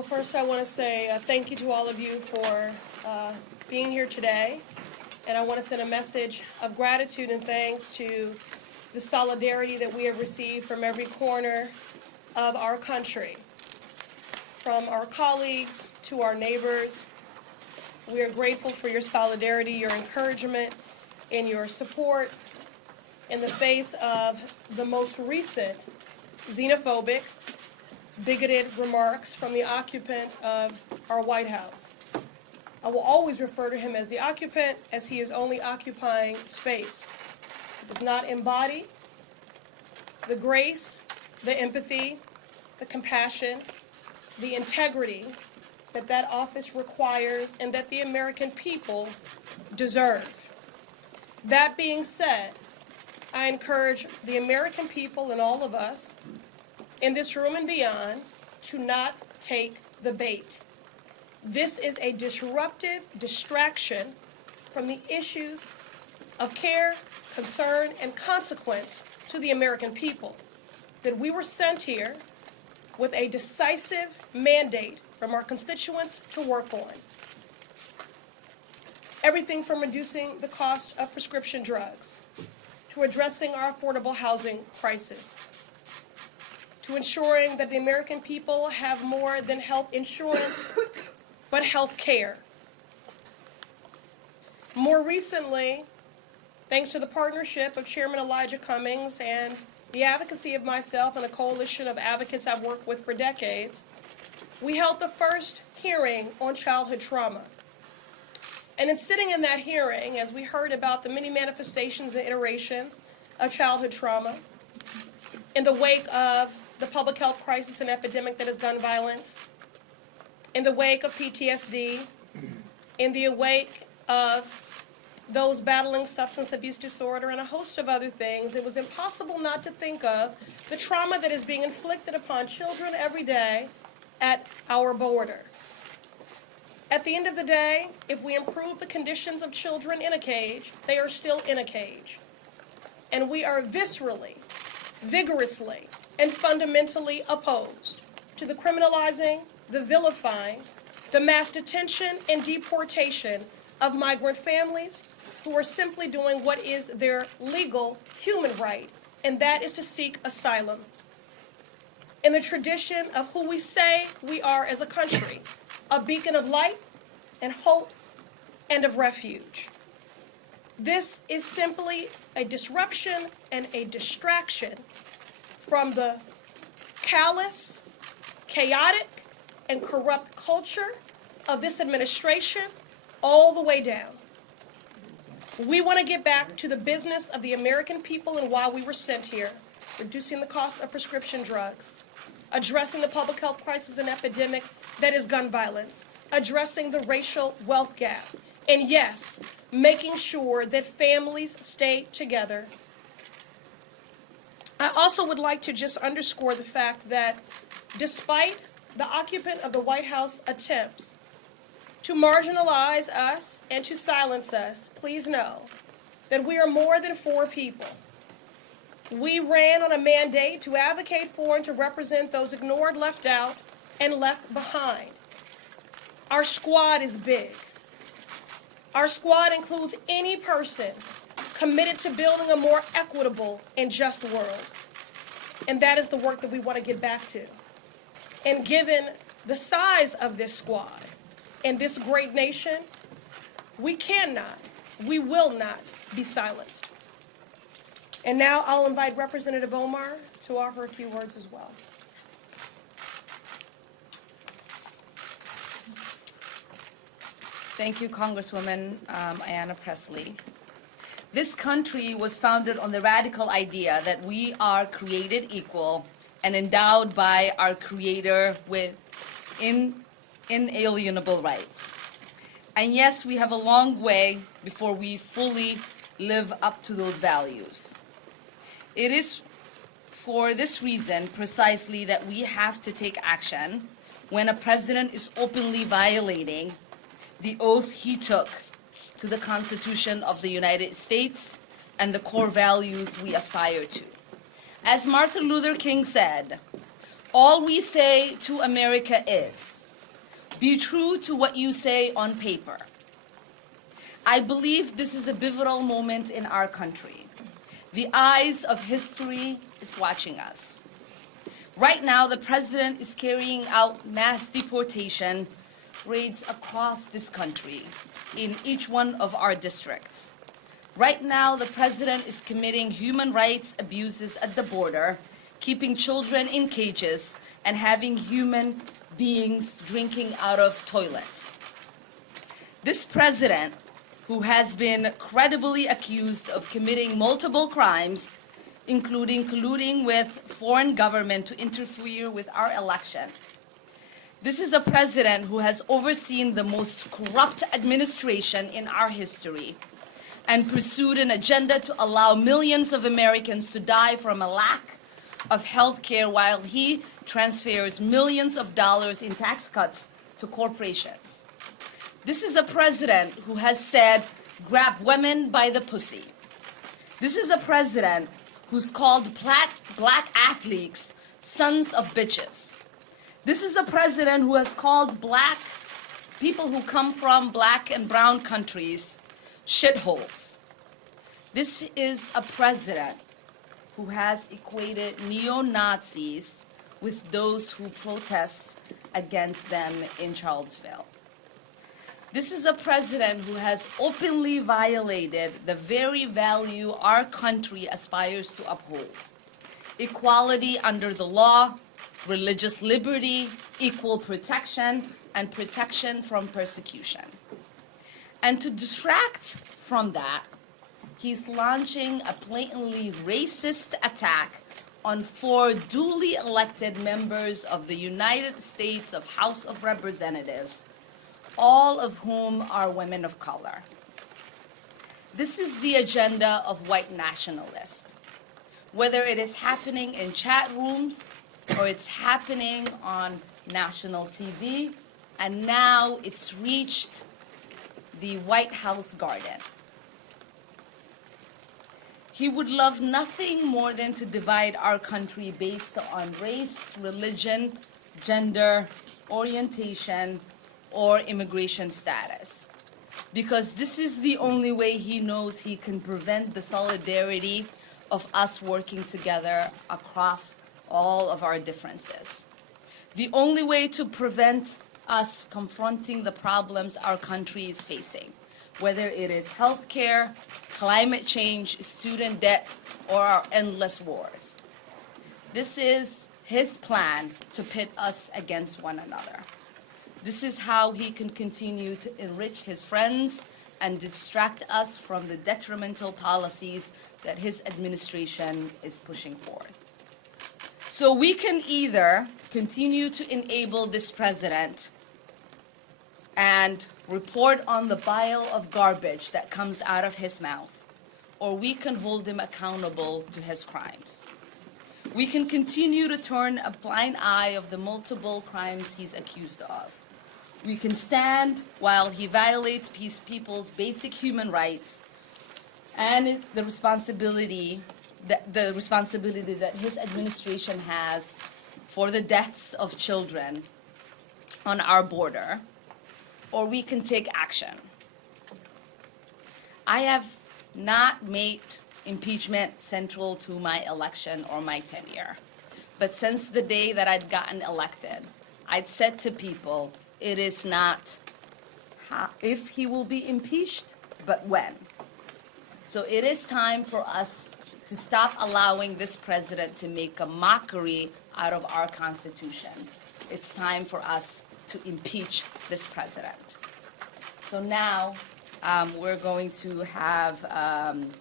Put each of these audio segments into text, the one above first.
Well, first I want to say thank you to all of you for being here today. And I want to send a message of gratitude and thanks to the solidarity that we have received from every corner of our country, from our colleagues to our neighbors. We are grateful for your solidarity, your encouragement, and your support in the face of the most recent xenophobic, bigoted remarks from the occupant of our White House. I will always refer to him as the occupant, as he is only occupying space. He does not embody the grace, the empathy, the compassion, the integrity that that office requires and that the American people deserve. That being said, I encourage the American people and all of us in this room and beyond to not take the bait. This is a disruptive distraction from the issues of care, concern, and consequence to the American people. That we were sent here with a decisive mandate from our constituents to work on. Everything from reducing the cost of prescription drugs, to addressing our affordable housing crisis, to ensuring that the American people have more than health insurance, but health care. More recently, thanks to the partnership of Chairman Elijah Cummings and the advocacy of myself and a coalition of advocates I've worked with for decades, we held the first hearing on childhood trauma. And in sitting in that hearing, as we heard about the many manifestations and iterations of childhood trauma, in the wake of the public health crisis and epidemic that is gun violence, in the wake of PTSD, in the wake of those battling substance abuse disorder and a host of other things, it was impossible not to think of the trauma that is being inflicted upon children every day at our border. At the end of the day, if we improve the conditions of children in a cage, they are still in a cage. And we are viscerally, vigorously, and fundamentally opposed to the criminalizing, the vilifying, the mass detention and deportation of migrant families who are simply doing what is their legal human right, and that is to seek asylum. In the tradition of who we say we are as a country, a beacon of light and hope and of refuge. This is simply a disruption and a distraction from the callous, chaotic, and corrupt culture of this administration all the way down. We want to get back to the business of the American people and why we were sent here, reducing the cost of prescription drugs, addressing the public health crisis and epidemic that is gun violence, addressing the racial wealth gap, and yes, making sure that families stay together. I also would like to just underscore the fact that despite the occupant of the White House attempts to marginalize us and to silence us, please know that we are more than four people. We ran on a mandate to advocate for and to represent those ignored, left out, and left behind. Our squad is big. Our squad includes any person committed to building a more equitable and just world. And that is the work that we want to get back to. And given the size of this squad and this great nation, we cannot, we will not be silenced. And now I'll invite Representative Omar to offer a few words as well. Thank you, Congresswoman Ayanna Pressley. This country was founded on the radical idea that we are created equal and endowed by our Creator with inalienable rights. And yes, we have a long way before we fully live up to those values. It is for this reason precisely that we have to take action when a president is openly violating the oath he took to the Constitution of the United States and the core values we aspire to. As Martin Luther King said, all we say to America is, Be true to what you say on paper. I believe this is a pivotal moment in our country. The eyes of history is watching us. Right now, the president is carrying out mass deportation raids across this country in each one of our districts. Right now, the president is committing human rights abuses at the border, keeping children in cages, and having human beings drinking out of toilets. This president, who has been credibly accused of committing multiple crimes, including colluding with foreign government to interfere with our election. This is a president who has overseen the most corrupt administration in our history and pursued an agenda to allow millions of Americans to die from a lack of health care while he transfers millions of dollars in tax cuts to corporations. This is a president who has said, grab women by the pussy. This is a president who's called black athletes sons of bitches. This is a president who has called black people who come from black and brown countries shitholes. This is a president who has equated neo-Nazis with those who protest against them in Charlottesville. This is a president who has openly violated the very value our country aspires to uphold: equality under the law, religious liberty, equal protection, and protection from persecution. And to distract from that, he's launching a blatantly racist attack on 4 duly elected members of the United States of House of Representatives, all of whom are women of color. This is the agenda of white nationalists. Whether it is happening in chat rooms or it's happening on national TV, and now it's reached the White House garden. He would love nothing more than to divide our country based on race, religion, gender, orientation, or immigration status. Because this is the only way he knows he can prevent the solidarity of us working together across all of our differences. The only way to prevent us confronting the problems our country is facing, whether it is healthcare, climate change, student debt, or our endless wars. This is his plan to pit us against one another. This is how he can continue to enrich his friends and distract us from the detrimental policies that his administration is pushing forward. So we can either continue to enable this president and report on the pile of garbage that comes out of his mouth, or we can hold him accountable to his crimes. We can continue to turn a blind eye of the multiple crimes he's accused of. We can stand while he violates people's basic human rights and the responsibility that his administration has for the deaths of children on our border, or we can take action. I have not made impeachment central to my election or my tenure, but since the day that I'd gotten elected, I'd said to people, it is not if he will be impeached, but when. So it is time for us to stop allowing this president to make a mockery out of our Constitution. It's time for us to impeach this president. So now we're going to have Congresswoman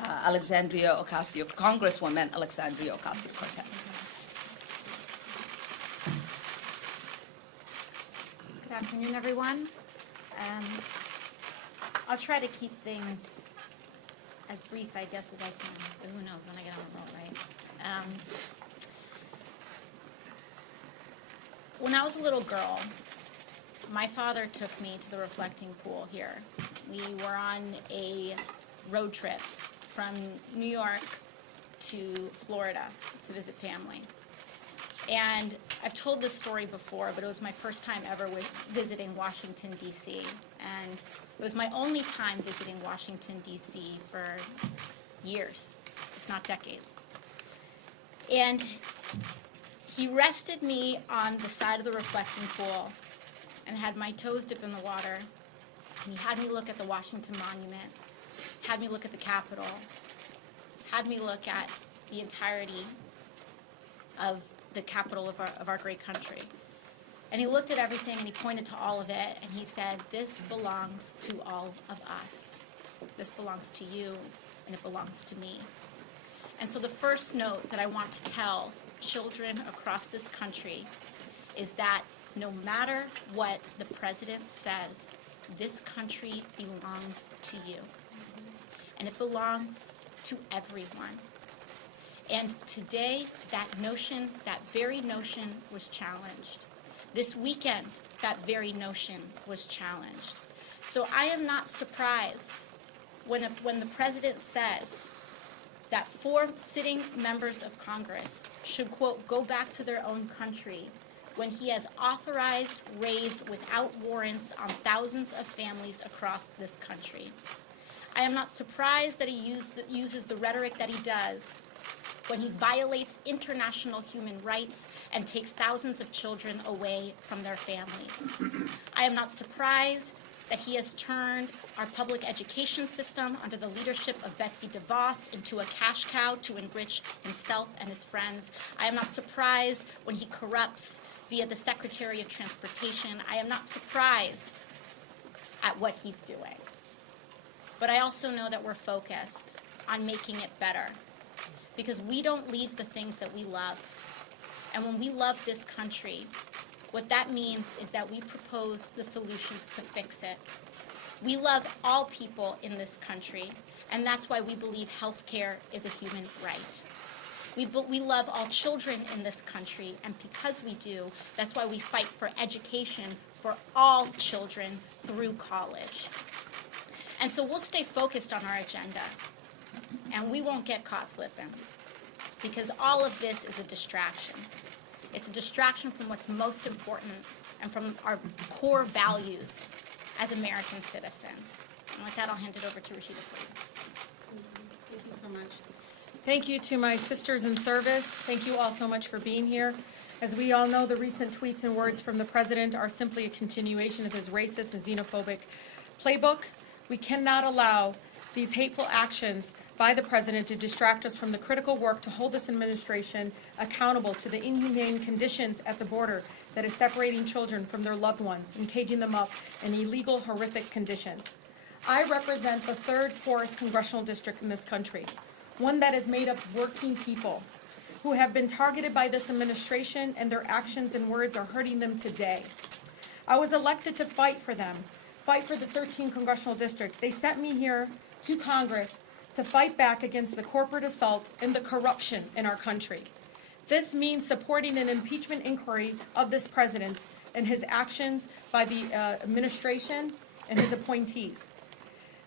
Alexandria Ocasio-Cortez. Good afternoon, everyone. I'll try to keep things as brief, I guess, as I can, but who knows when I get on the road, right? When I was a little girl, my father took me to the reflecting pool here. We were on a road trip from New York to Florida to visit family. And I've told this story before, but it was my first time ever visiting Washington, D.C. And it was my only time visiting Washington, D.C. for years, if not decades. And he rested me on the side of the reflecting pool and had my toes dip in the water. And he had me look at the Washington Monument, had me look at the Capitol, had me look at the entirety of the capital of our great country. And he looked at everything and he pointed to all of it and he said, this belongs to all of us. This belongs to you and it belongs to me. And so the first note that I want to tell children across this country is that no matter what the president says, this country belongs to you. And it belongs to everyone. And today, that very notion was challenged. This weekend, that very notion was challenged. So I am not surprised when the president says that 4 sitting members of Congress should, quote, go back to their own country when he has authorized raids without warrants on thousands of families across this country. I am not surprised that he uses the rhetoric that he does when he violates international human rights and takes thousands of children away from their families. I am not surprised that he has turned our public education system under the leadership of Betsy DeVos into a cash cow to enrich himself and his friends. I am not surprised when he corrupts via the Secretary of Transportation. I am not surprised at what he's doing. But I also know that we're focused on making it better, because we don't leave the things that we love. And when we love this country, what that means is that we propose the solutions to fix it. We love all people in this country, and that's why we believe health care is a human right. We love all children in this country, and because we do, that's why we fight for education for all children through college. And so we'll stay focused on our agenda, and we won't get caught slipping, because all of this is a distraction. It's a distraction from what's most important and from our core values as American citizens. And with that, I'll hand it over to Rashida, please. Thank you so much. Thank you to my sisters in service. Thank you all so much for being here. As we all know, the recent tweets and words from the president are simply a continuation of his racist and xenophobic playbook. We cannot allow these hateful actions by the president to distract us from the critical work to hold this administration accountable to the inhumane conditions at the border that is separating children from their loved ones and caging them up in illegal, horrific conditions. I represent the 3rd poorest congressional district in this country, one that is made of working people who have been targeted by this administration, and their actions and words are hurting them today. I was elected to fight for them, fight for the 13th congressional district. They sent me here to Congress to fight back against the corporate assault and the corruption in our country. This means supporting an impeachment inquiry of this president and his actions by the administration and his appointees.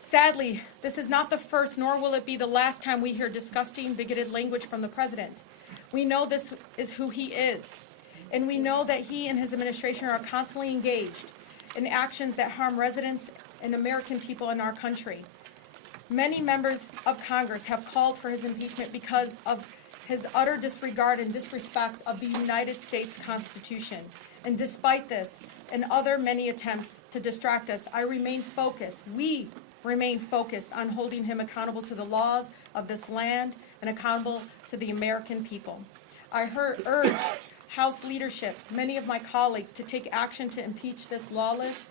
Sadly, this is not the first, nor will it be the last time we hear disgusting, bigoted language from the president. We know this is who he is, and we know that he and his administration are constantly engaged in actions that harm residents and American people in our country. Many members of Congress have called for his impeachment because of his utter disregard and disrespect of the United States Constitution. And despite this and other many attempts to distract us, I remain focused. We remain focused on holding him accountable to the laws of this land and accountable to the American people. I urge House leadership, many of my colleagues, to take action to impeach this lawless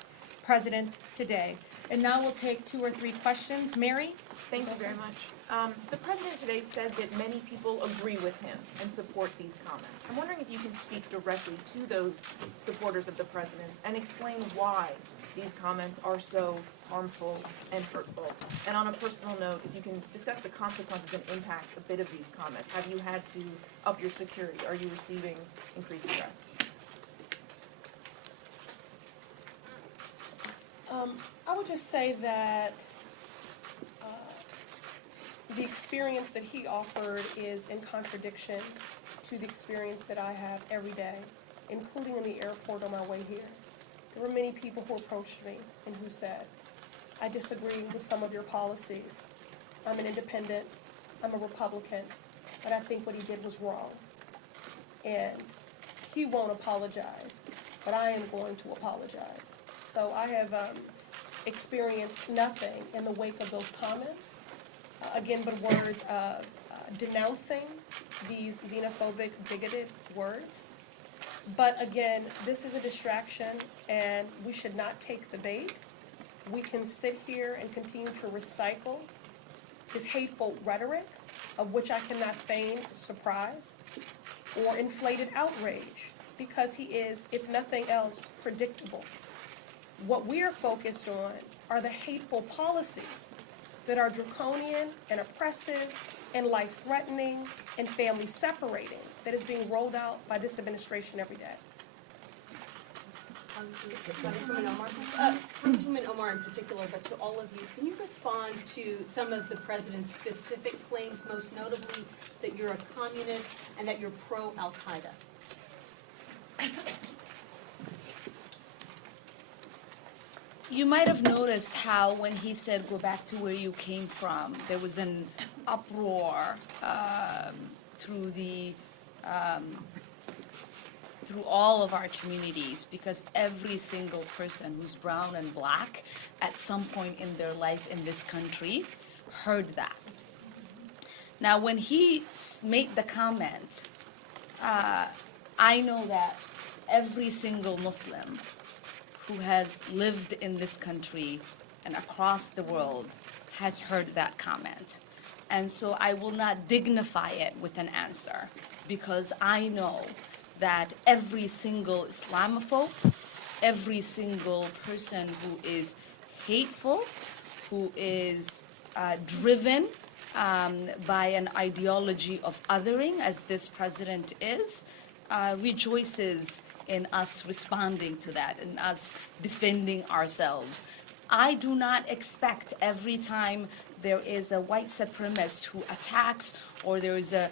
president today. And now we'll take 2 or 3 questions. Mary? Thank you very much. The president today said that many people agree with him and support these comments. I'm wondering if you can speak directly to those supporters of the president and explain why these comments are so harmful and hurtful. And on a personal note, if you can discuss the consequences and impact a bit of these comments. Have you had to up your security? Are you receiving increased threats? I would just say that the experience that he offered is in contradiction to the experience that I have every day. including in the airport on my way here, there were many people who approached me and who said, I disagree with some of your policies. I'm an independent, I'm a Republican, but I think what he did was wrong. And he won't apologize, but I am going to apologize. So I have experienced nothing in the wake of those comments, again, but words of denouncing these xenophobic, bigoted words. But again, this is a distraction, and we should not take the bait. We can sit here and continue to recycle his hateful rhetoric, of which I cannot feign surprise or inflated outrage, because he is, if nothing else, predictable. What we are focused on are the hateful policies that are draconian and oppressive and life-threatening and family-separating that is being rolled out by this administration every day. Congresswoman Omar in particular, but to all of you, can you respond to some of the president's specific claims, most notably that you're a communist and that you're pro-Al-Qaeda? You might have noticed how when he said, go back to where you came from, there was an uproar through all of our communities, because every single person who's brown and black at some point in their life in this country heard that. Now, when he made the comment, I know that every single Muslim who has lived in this country and across the world has heard that comment. And so I will not dignify it with an answer, because I know that every single Islamophobe, every single person who is hateful, who is driven by an ideology of othering, as this president is, rejoices in us responding to that, in us defending ourselves. I do not expect every time there is a white supremacist who attacks, or there is a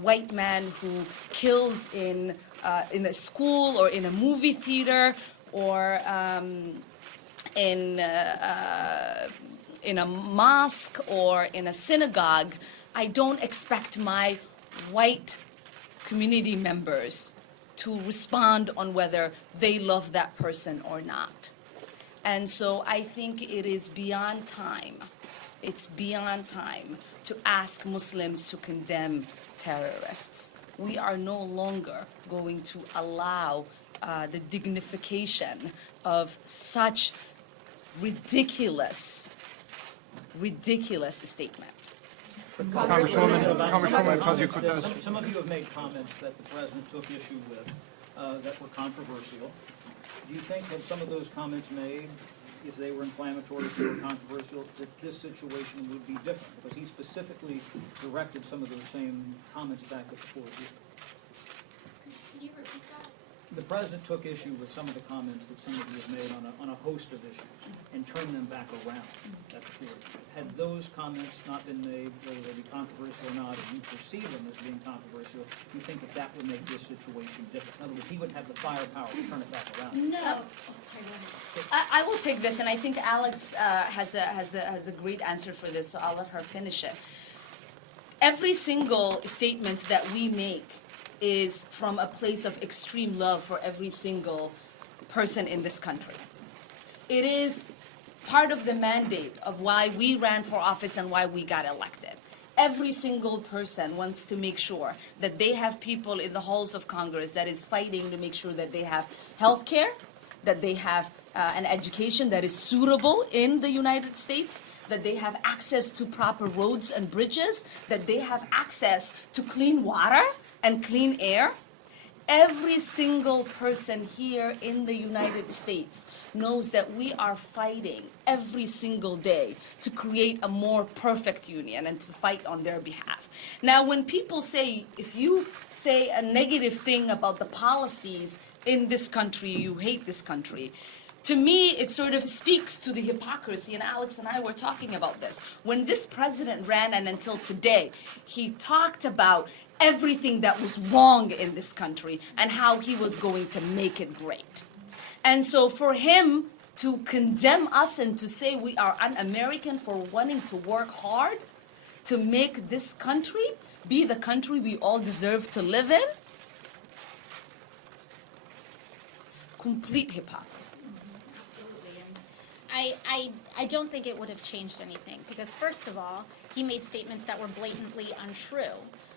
white man who kills in a school or in a movie theater or in a mosque or in a synagogue, I don't expect my white community members to respond on whether they love that person or not. And so I think it is beyond time. It's beyond time to ask Muslims to condemn terrorists. We are no longer going to allow the dignification of such ridiculous statement. Congresswoman Ocasio-Cortez. Some of you have made comments that the president took issue with that were controversial. Do you think that some of those comments made, if they were inflammatory, if they were controversial, that this situation would be different? Because he specifically directed some of those same comments back at the floor. Can you repeat that? The president took issue with some of the comments that some of you have made on a host of issues and turned them back around at the floor. Had those comments not been made, whether they be controversial or not, if you perceive them as being controversial, do you think that that would make this situation different? In other words, he would have the firepower to turn it back around. No. I will take this, and I think Alex has a great answer for this, so I'll let her finish it. Every single statement that we make is from a place of extreme love for every single person in this country. It is part of the mandate of why we ran for office and why we got elected. Every single person wants to make sure that they have people in the halls of Congress that is fighting to make sure that they have health care, that they have an education that is suitable in the United States, that they have access to proper roads and bridges, that they have access to clean water and clean air. Every single person here in the United States knows that we are fighting every single day to create a more perfect union and to fight on their behalf. Now, when people say, if you say a negative thing about the policies in this country, you hate this country, to me, it sort of speaks to the hypocrisy, and Alex and I were talking about this. When this president ran, and until today, he talked about everything that was wrong in this country and how he was going to make it great. And so for him to condemn us and to say we are un-American for wanting to work hard to make this country be the country we all deserve to live in, it's complete hypocrisy. Absolutely. And I don't think it would have changed anything because, first of all, he made statements that were blatantly untrue.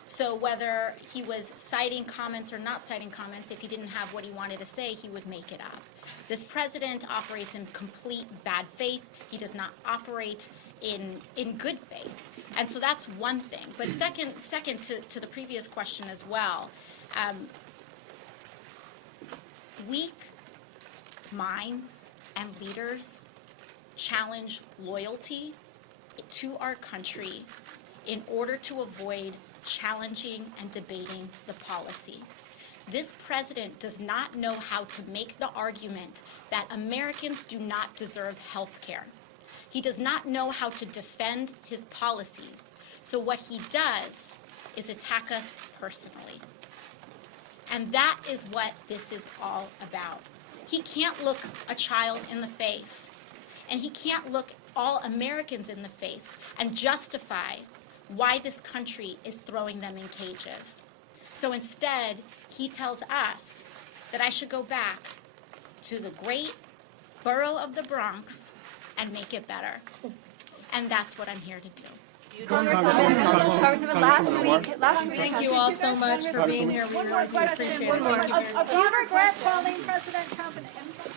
So whether he was citing comments or not citing comments, if he didn't have what he wanted to say, he would make it up. This president operates in complete bad faith. He does not operate in good faith. And so that's one thing. But second to the previous question as well, weak minds and leaders challenge loyalty to our country in order to avoid challenging and debating the policy. This president does not know how to make the argument that Americans do not deserve health care. He does not know how to defend his policies. So what he does is attack us personally. And that is what this is all about. He can't look a child in the face, and he can't look all Americans in the face and justify why this country is throwing them in cages. So instead, he tells us that I should go back to the great borough of the Bronx and make it better. And that's what I'm here to do. Congresswoman, last week. Thank you all so much for being here. We really do appreciate it. Thank you very much. Do you regret calling President Trump an infant?